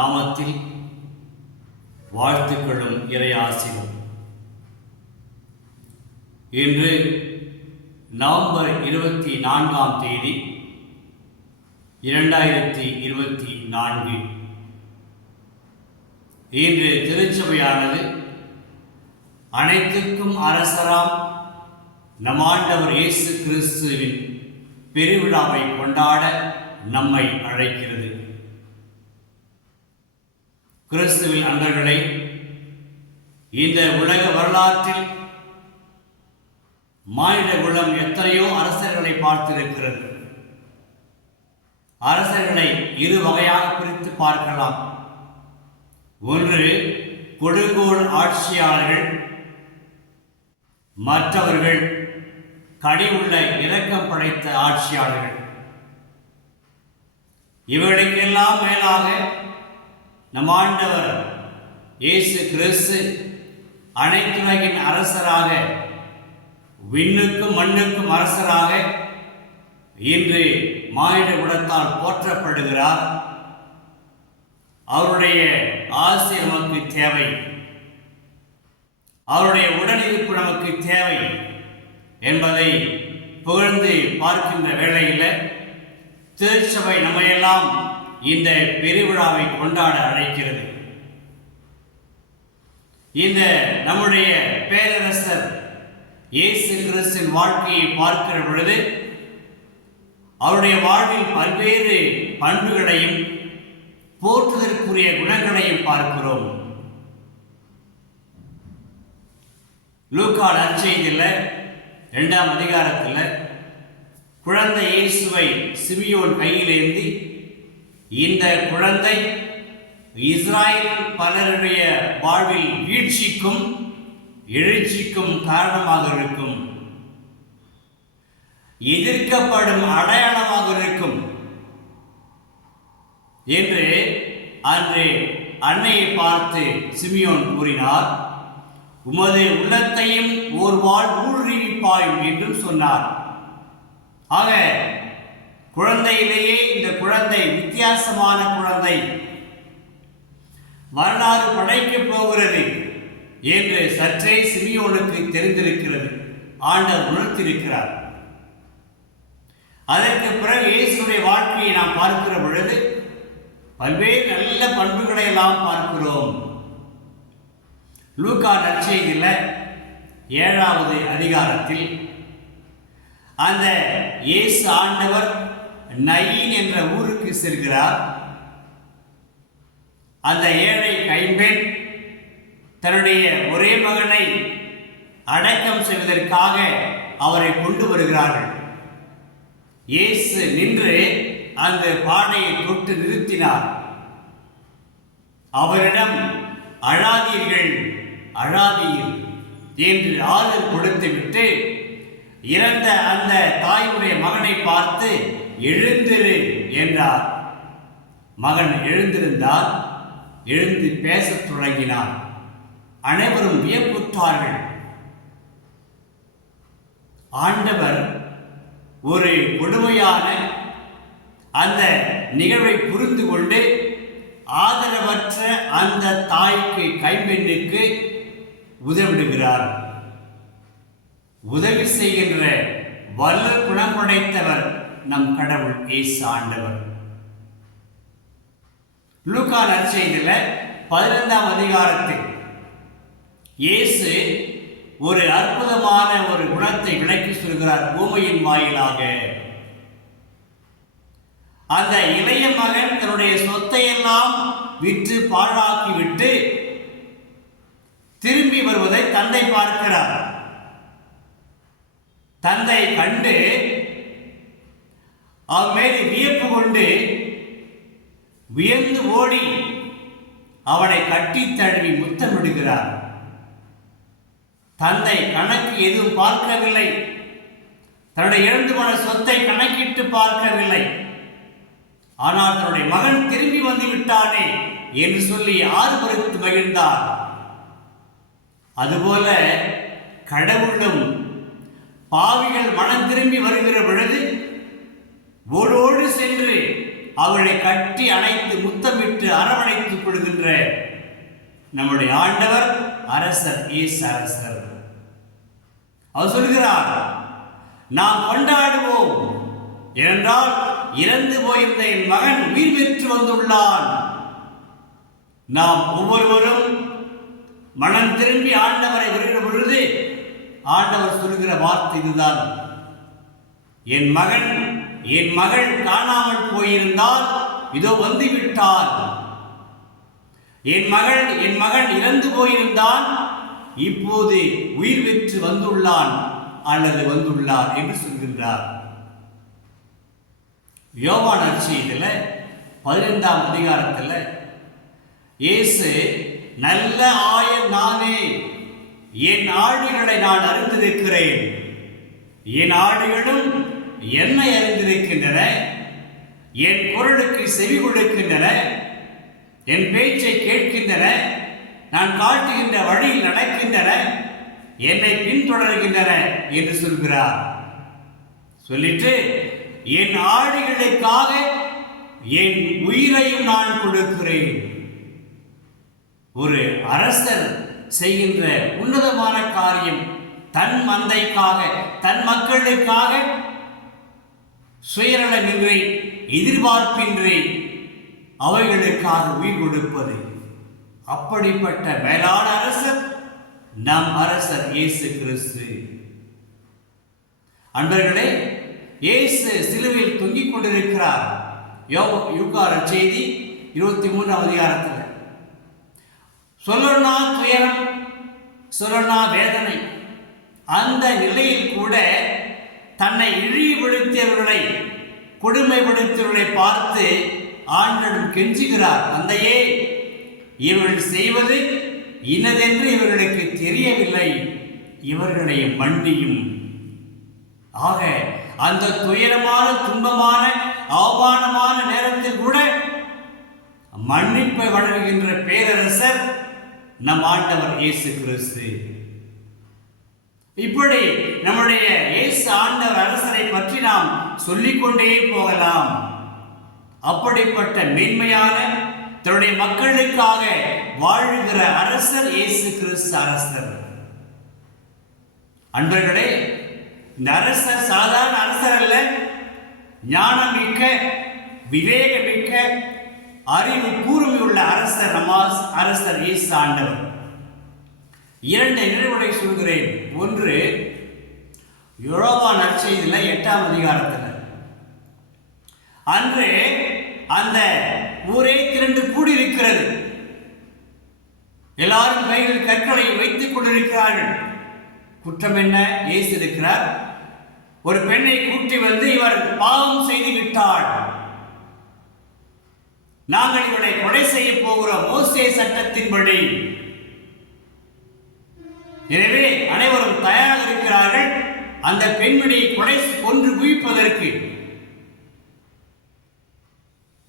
நாமத்தில் வாழ்த்துக்களும் இறையாசிரும். இன்று நவம்பர் 24 2024. இன்று திருச்சபையானது அனைத்துக்கும் அரசராம் நம் ஆண்டவர் இயேசு கிறிஸ்துவின் பெருவிழாவை கொண்டாட நம்மை அழைக்கிறது. கிறிஸ்துவின் அன்பர்களே, இந்த உலக வரலாற்றில் மானிட குலம் எத்தனையோ அரசர்களை பார்த்திருக்கிறது. அரசர்களை இரு வகையாக பிரித்து பார்க்கலாம். ஒன்று கொடுங்கோல் ஆட்சியாளர்கள், மற்றவர்கள் கனிவுள்ள இரக்கம் படைத்த ஆட்சியாளர்கள். இவர்களுக்கெல்லாம் மேலாக நம் ஆண்டவர் இயேசு கிறிஸ்து அனைத்துலகின் அரசராக, விண்ணுக்கும் மண்ணுக்கும் அரசராக இன்று மானிட குலத்தால் போற்றப்படுகிறார். அவருடைய ஆசி நமக்கு தேவை, அவருடைய உடனிருப்பு நமக்கு தேவை என்பதை புகழ்ந்து பார்க்கின்ற வேளையில் திருச்சபை நம்மையெல்லாம் இந்த பெருவிழாவை கொண்டாட அழைக்கிறது. இந்த நம்முடைய பேரரசர் இயேசு கிறிஸ்துவின் வாழ்க்கையை பார்க்கிற பொழுது அவருடைய வாழ்வில் பல்வேறு பண்புகளையும் போற்றுதற்குரிய குணங்களையும் பார்க்கிறோம். லூக்கா நற்செய்தியில் 2ஆம் அதிகாரத்தில் குழந்தை இயேசுவை சிமியோன் கையில் ஏந்தி, இந்த குழந்தை இஸ்ராயேல் பலருடைய வாழ்வில் வீழ்ச்சிக்கும் எழுச்சிக்கும் காரணமாக இருக்கும், எதிர்க்கப்படும் அடையாளமாக இருக்கும் என்று அன்று அன்னையை பார்த்து சிமியோன் கூறினார். உமது உள்ளத்தையும் ஒரு வாழ் ஊடுருவிப்பாயும் என்றும் சொன்னார். ஆக குழந்தையிலேயே இந்த குழந்தை வித்தியாசமான குழந்தை, வரலாறு படைக்கப் போகிறது என்று சற்றே சிமியோனுக்கு தெரிந்திருக்கிறது, ஆண்டவர் உணர்த்திருக்கிறார். அதற்கு பிறகு இயேசுடைய வாழ்க்கையை நாம் பார்க்கிற பொழுது பல்வேறு நல்ல பண்புகளை எல்லாம் பார்க்கிறோம். லூக்கா நற்செய்தியில் 7ஆவது அதிகாரத்தில் அந்த இயேசு ஆண்டவர் நயீன் என்ற ஊருக்கு செல்கிறார். அந்த ஏழை கைம்பெண் தன்னுடைய ஒரே மகனை அடக்கம் செய்வதற்காக அவரை கொண்டு வருகிறார்கள். இயேசு நின்று அந்த பாடையை தொட்டு நிறுத்தினார். அவரிடம் அழாதீர்கள், அழாதீர் என்று ஆறுதல் கொடுத்துவிட்டு இறந்த அந்த தாயுடைய மகனை பார்த்து எழுந்திரு என்றார். மகன் எழுந்திருந்தார், எழுந்து பேசத் தொடங்கினார். அனைவரும் வியப்புற்றார்கள். ஆண்டவர் ஒரு கொடுமையான அந்த நிகழ்வை புரிந்து கொண்டு ஆதரவற்ற அந்த தாய்க்கு, கைம்பெண்ணுக்கு உதவிடுகிறார். உதவி செய்கின்ற வல்ல குணம் படைத்தவர் நம் கடவுள் இயேசு ஆண்டவர். லூக்கா நற்செய்தியில் 15ஆம் அதிகாரத்தில் இயேசு ஒரு அற்புதமான ஒரு குணத்தை விளக்கி சொல்கிறார் ஊமையின் வாயிலாக. அந்த இளைய மகன் தன்னுடைய சொத்தை எல்லாம் விற்று பாழாக்கிவிட்டு திரும்பி வருவதை தந்தை பார்க்கிறார். தந்தை கண்டு அவன் மீது வியப்பு கொண்டு வியந்து ஓடி அவனை கட்டி தழுவி முத்தமிடுகிறார். தந்தை கணக்கு எதுவும் பார்க்கவில்லை, தன்னுடைய இழந்து போன சொத்தை கணக்கிட்டு பார்க்கவில்லை. ஆனால் தன்னுடைய மகன் திரும்பி வந்து விட்டானே என்று சொல்லி ஆர்வரித்து மகிழ்ந்தார். அதுபோல கடவுளும் பாவிகள் மனம் திரும்பி வருகிற பொழுது ஓடோடு சென்று அவர்களை கட்டி அணைத்து முத்தமிட்டு அரவணைத்துக் கொள்கின்ற நம்முடைய ஆண்டவர் அரசர், இயேசு அரசர். அவர் சொல்கிறார், நாம் கொண்டாடுவோம், ஏனென்றால் இறந்து போயிருந்த என் மகன் உயிர் பெற்று வந்துள்ளான். நாம் ஒவ்வொருவரும் மனம் திரும்பி ஆண்டவரை வருகிற பொழுது ஆண்டவர் சொல்கிற வார்த்தை இதுதான், என் மகன் என் மகள் காணாமல் போயிருந்தால் இதோ வந்துவிட்டார். என் மகன் இறந்து போயிருந்தான், இப்போது உயிர் பெற்று வந்துள்ளான் அல்லது வந்துள்ளார் என்று சொல்கின்றார். யோவான் நற்செய்தியில 15ஆம் அதிகாரத்தில் இயேசு, நல்ல ஆயர் நானே, என் ஆடுகளை நான் அறிந்திருக்கிறேன், என் ஆடுகளும் என்னை அறிந்திருக்கின்றன, என் குரலுக்கு செவி கொடுக்கின்றன, என் பேச்சை கேட்கின்றன, நான் காட்டுகின்ற வழியில் நடக்கின்றன, என்னை பின்தொடர்கின்றன என்று சொல்கிறார். சொல்லிட்டு, என் ஆடுகளுக்காக என் உயிரையும் நான் கொடுக்கிறேன். ஒரு அரசர் செய்கின்ற உன்னதமான காரியம், தன் மந்தைக்காக, தன் மக்களுக்காக சுயநலமின்றி, எதிர்பார்ப்பின்றி அவைகளுக்காக உயிர் கொடுப்பது. அப்படிப்பட்ட மேலான அரசர் நம் அரசர் இயேசு கிறிஸ்து. அன்பர்களே, இயேசு சிலுவையில் தொங்கிக் கொண்டிருக்கிறார். யூகா நற்செய்தி 23ஆம் அதிகாரத்தில் சொல்லனா துயரம், சொல்லனா வேதனை, அந்த நிலையில் கூட தன்னை இழிவுபடுத்தியவர்களை, கொடுமைப்படுத்தியவர்களை பார்த்து ஆண்டவன் கெஞ்சுகிறார், தந்தையே, இவர்கள் செய்வது இன்னதென்று இவர்களுக்கு தெரியவில்லை, இவர்களை மன்னியும். ஆக அந்த துயரமான, துன்பமான, அவமானமான நேரத்தில் கூட மன்னிப்பை வழங்குகின்ற பேரரசர் நம் ஆண்டவர் இயேசு கிறிஸ்து. இப்படி நம்முடைய இயேசு ஆண்டவர் அரசரை பற்றி நாம் சொல்லிக்கொண்டே போகலாம். அப்படிப்பட்ட மேன்மையான, தன்னுடைய மக்களுக்காக வாழ்கிற அரசர் இயேசு கிறிஸ்து அரசர். அன்பர்களே, இந்த அரசர் சாதாரண அரசர் அல்ல, ஞானம் மிக்க, விவேகமிக்க, அறிவு கூர்மையுள்ள அரசர் அரசர் இயேசு ஆண்டவர். 2 நினைவுகளை சொல்கிறேன். ஒன்று, யோவான் நற்செய்தியில 8ஆம் அதிகாரத்தில், அன்று அந்த ஊரே திரண்டு கூடியிருக்கிறது. எல்லாரும் கையில் கற்களை வைத்துக் கொண்டிருக்கிறார்கள். குற்றம் என்ன? இயேசு இருக்கிறார். ஒரு பெண்ணை கூட்டி வந்து, இவர் பாவம் செய்து விட்டாள், நாங்கள் இவரை கொலை செய்ய போகிறோம் மோசே சட்டத்தின்படி. எனவே அனைவரும் தயாராக இருக்கிறார்கள் அந்த பெண்மணியை கொன்று குவிப்பதற்கு.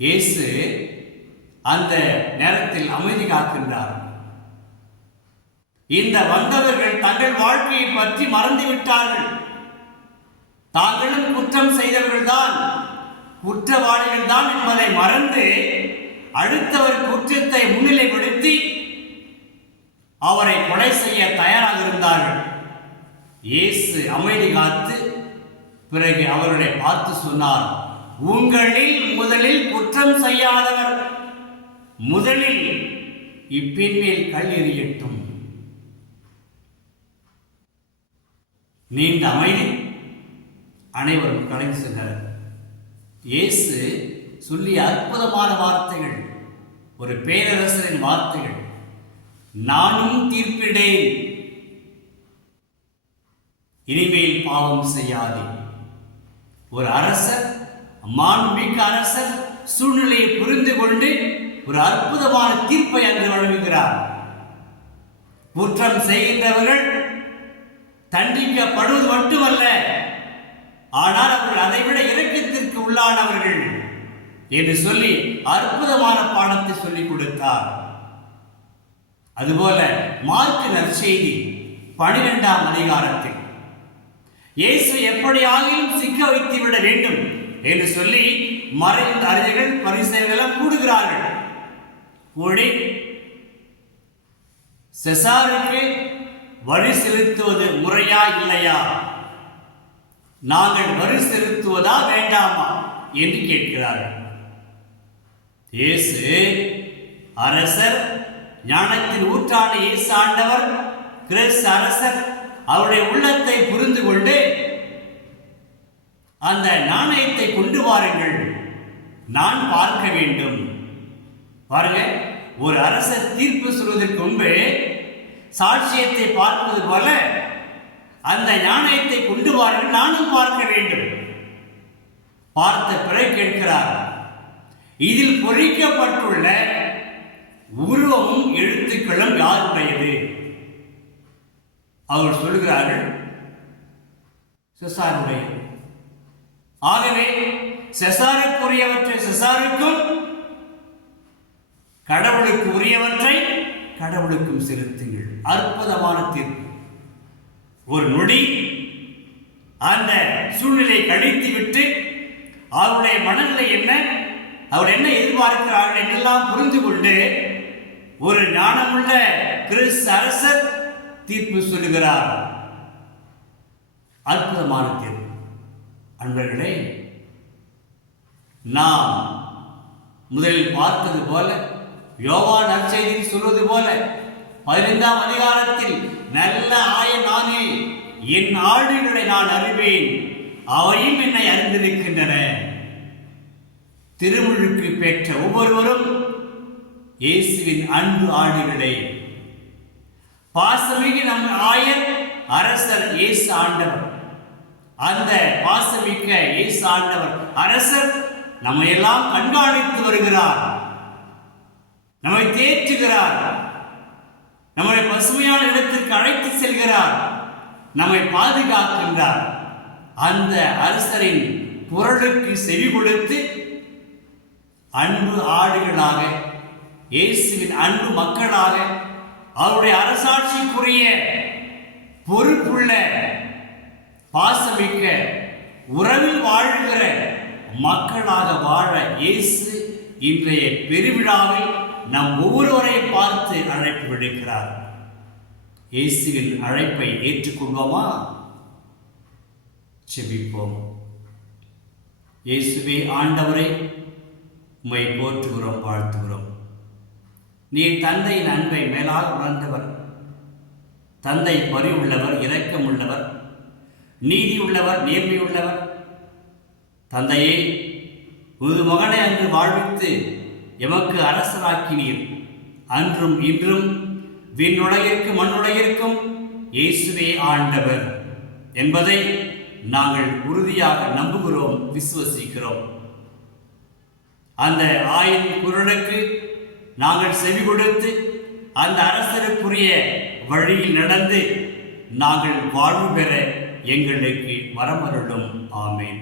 இயேசு அந்த நேரத்தில் அமைதி காக்கின்றார். இந்த வந்தவர்கள் தங்கள் வாழ்க்கையை பற்றி மறந்துவிட்டார்கள். தாங்களும் குற்றம் செய்தவர்கள் தான், குற்றவாளிகள் தான் என்பதை மறந்து அடுத்தவர் குற்றத்தை முன்னிலைப்படுத்தி அவரை கொலை செய்ய தயாராக இருந்தார்கள். இயேசு அமைதி காத்து பிறகு அவர்களை பார்த்து சொன்னார், உங்களில் முதலில் குற்றம் செய்யாதவர் முதலில் இப்பெண் மேல் கல் எறியட்டும். நீண்ட அமைதி, அனைவரும் கலைந்து சென்றனர். இயேசு சொல்லிய அற்புதமான வார்த்தைகள், ஒரு பேரரசரின் வார்த்தைகள், நானும் தீர்ப்பிடேன், இனிமேல் பாவம் செய்யாதே. ஒரு அரசர், மாண்புமிக்க அரசர் சூழ்நிலையை புரிந்து கொண்டு ஒரு அற்புதமான தீர்ப்பை அன்று வழங்குகிறார். குற்றம் செய்கின்றவர்கள் தண்டிக்கப்படுவது மட்டுமல்ல, ஆனால் அவர்கள் அதைவிட இரக்கத்திற்கு உள்ளானவர்கள் என்று சொல்லி அற்புதமான பாடத்தை சொல்லிக் கொடுத்தார். அதுபோல மார்க்கு நற்செய்தி 12ஆம் அதிகாரத்தில் இயேசு எப்படியாகிலும் சிக்க வைத்து விட வேண்டும் என்று சொல்லி மறைந்த அறிஞர்கள் பரிசேயர்கள் கூடுகிறார்கள். கூடி செசாருக்கு வரி செலுத்துவது முறையா இல்லையா, நாங்கள் வரி செலுத்துவதா வேண்டாமா என்று கேட்கிறார்கள். இயேசு அரசர், ஞானத்தின் ஊற்றான இயேசு ஆண்டவர் கிறிஸ்து அரசர் அவருடைய உள்ளத்தை புரிந்து கொண்டு அந்த நாணயத்தை கொண்டு வாருங்கள், நான் பார்க்க வேண்டும். பாருங்க, ஒரு அரசர் தீர்ப்பு சொல்வதற்கு முன்பு சாட்சியத்தை பார்ப்பது போல அந்த நாணயத்தை கொண்டு வாருங்கள், நானும் பார்க்க வேண்டும். பார்த்த பிறகு கேட்கிறார், இதில் பொறிக்கப்பட்டுள்ள உருவமும் எழுத்துக்களும் யாருடையது? அவர் சொல்கிறார்கள், செசாருடையது. ஆகவே செசாருக்குரியவற்றை செசாருக்கும், கடவுளுக்கு உரியவற்றை கடவுளுக்கும் செலுத்துங்கள். அற்புதமான தீர்ப்பு. ஒரு நொடி அந்த சூழ்நிலை கழித்து விட்டு அவருடைய மனநிலை என்ன, அவர் என்ன எதிர்பார்க்கிறார்கள் என்றெல்லாம் புரிந்து கொண்டு ஒரு ஞானமுள்ள கிறிஸ்து அரசர் தீர்ப்பு சொல்லுகிறார். அற்புதமான தீர்ப்பு. அன்பர்களே, நாம் முதலில் பார்த்தது போல, யோவான் நற்செய்தியில் சொல்வது போல, 15ஆம் அதிகாரத்தில் நல்ல ஆயன் நானே, என் ஆடுகளை நான் அறிவேன், அவையும் என்னை அறிந்திருக்கின்றன. திருமுழுக்கு பெற்ற ஒவ்வொருவரும் இயேசுவின் அன்பு ஆடுகளே. பாசமிகு நம் ஆயர் அரசர் இயேசு ஆண்டவர். அந்த பாசமிக்க இயேசு ஆண்டவர் அரசர் நம்மை எல்லாம் கண்காணித்து வருகிறார், நம்மை தேற்றுகிறார், நம்மை பசுமையான இடத்திற்கு அழைத்து செல்கிறார், நம்மை பாதுகாக்கின்றார். அந்த அரசரின் குரலுக்கு செவி கொடுத்து அன்பு ஆடுகளாக, இயேசுவின் அன்பு மக்களாக, அவருடைய அரசாட்சிக்குரிய பொறுப்புள்ள பாசமிக்க உறவில் வாழ்கிற மக்களாக வாழ இயேசு இன்றைய பெருவிழாவில் நம் ஒவ்வொருவரை பார்த்து அழைப்பு விடுக்கிறார். இயேசுவின் அழைப்பை ஏற்றுக்கொள்வோமா? செபிப்போம். இயேசுவே ஆண்டவரை, உம்மை போற்றுகிறோம், வாழ்த்துகிறோம். நீர் தந்தையின் அன்பை மேலாக உணர்ந்தவர். தந்தை பரிவுள்ளவர், இரக்கம் உள்ளவர், நீதி உள்ளவர், நேர்மை உள்ளவர். தந்தையே, உமது மகனை அன்று வாழ்வித்து எமக்கு அரசராக்கினீர். அன்றும் இன்றும் விண்ணுலகிற்கும் மண்ணுலகிற்கும் இயேசுவே ஆண்டவர் என்பதை நாங்கள் உறுதியாக நம்புகிறோம், விசுவசிக்கிறோம். அந்த ஆயின் குரலுக்கு நாங்கள் செவி கொடுத்து அந்த அரசருக்குரிய வழியில் நடந்து நாங்கள் வாழ்வு பெற எங்களுக்கு வரமருளும். ஆமேன்.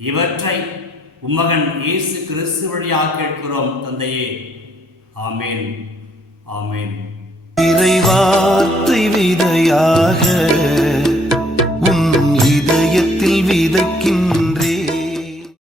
இவற்றை உம்மகன் இயேசு கிறிஸ்து வழியாக கேட்கிறோம் தந்தையே. ஆமேன், ஆமேன். இறைவார்த்தை விதையாக